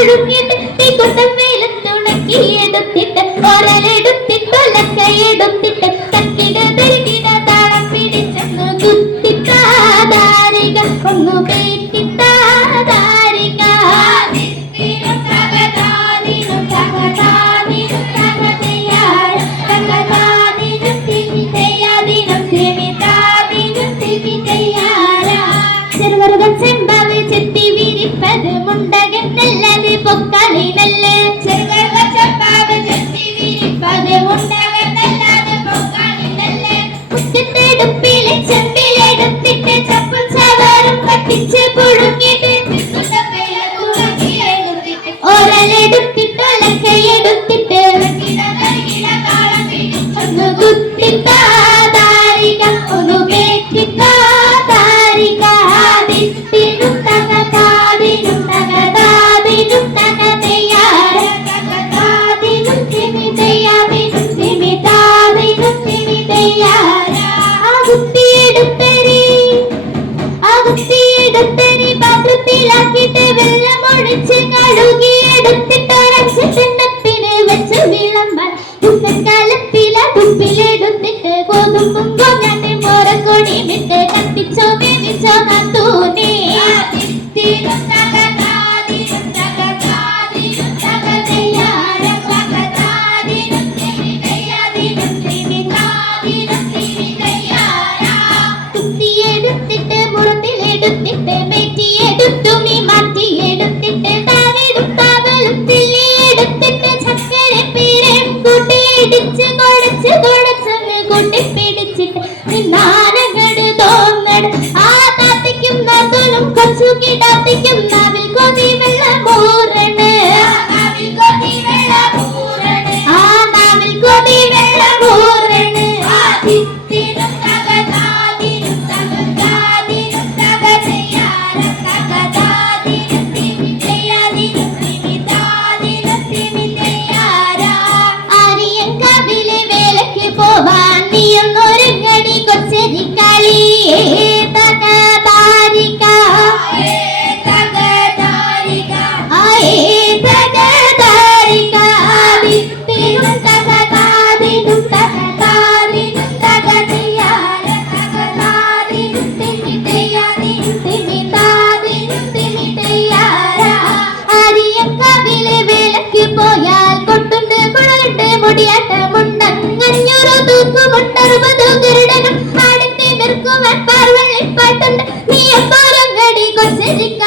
പുഴുങ്ങിട്ട് തീക്കുട്ടം വെയിലത്തുണക്കിയെടുത്തിട്ട് ഒരലെടുത്തിട്ട് ഒലക്കയെടുത്തിട്ട് തക്കിട തരികിട താളം പിടിച്ചെന്ന് കുത്തിത്താതാരിക ഒന്നു പേറ്റിത്താതാരിക ചെറുവറുകൾ ചെമ്പാവ് ചെത്തി വിരിപ്പത് മുണ്ടകൻ നല്ലത് പൊക്കളി നല്ല ചെറുവറുകൾ ചെമ്പാവ് ചെത്തി വിരിപ്പത് മുണ്ടകൻ നല്ലത് പൊക്കളി നല്ല മുറ്റത്തെടുപ്പിലെ ചെമ്പിലെടുത്തിട്ട് ചപ്പും ചവറും കത്തിച്ച് പുഴുങ്ങിട്ട് ഒരലെടുത്തിട്ട് ഒലക്കയെടുത്തിട്ട് ഒന്ന് കുത്തിത്താതാരിക ഒന്ന് പേറ്റിത്താതാരിക ദിത്തിനും തകതാദിനും തകതാദിനും തകതയാര തകതാദിനും തിമിതയാദിനും തിമിതാദിനും തിമിതയാര ആകുത്തിയെടുത്തരി പാത്രത്തിലാക്കിയിട്ട് വെള്ളമൊഴിച്ച് കഴുകിയെടുത്തിട്ട് ഒരച്ച് ചിന്നത്തിന് വെച്ച് വിളമ്പാൻ കുന്നക്കാലത്തില കുപ്പിലെടുത്തിട്ട് ഗോതമ്പും കൊഞ്ഞാട്ടി മോരക്കൊടിമിട്ട് കത്തിച്ചോ വേവിച്ചോ നാത്തൂനെ കുത്തിയെടുത്തിട്ട് മുളത്തിലെടുത്തിട്ട് മേറ്റിയെടുത്തു മീ മാറ്റിയെടുത്തിട്ട് താവെടുത്താവലും തില്ലിയെടുത്തിട്ട് ചക്കര പീരം കൂട്ടിയിടിച്ച് കുഴച്ച് കുഴച്ചങ്ങ് കൂട്ടിപ്പിടിച്ചിട്ട് നിന്നാനങ്ങട് തോന്നട് ആ താത്തിക്കും നാത്തോനും കൊച്ചു കിടാത്തിക്കും നാവിൽ കൊതി വെള്ളമൂറണ് ആ നാവിൽ കൊതി വെള്ളമൂറണ് പോവാൻ നീയൊന്നൊരുങ്ങടി കൊച്ചരിക്കളിയേ തകതാരിക ദിത്തിനും തകതാദിനും തകതാദിനും തകതയാര തകതാദിനും തിമിതയാദിനും തിമിതാദിനും തിമിതയാര ആര്യക്കവിലെ വേലയ്ക്ക് പോയാൽ കൊട്ടുണ്ട് കുഴലുണ്ട് മുടിയാട്ടമുണ്ടഞ്ഞൂറ് തൂക്കുമുണ്ടറുപത് ഗരുഡനും ആടിന്റെ മെർക്കുവാൻ പാർവള്ളിപ്പാട്ടുണ്ട് നീ എപ്പോഴും ഗടി കൊച്ചരിക്ക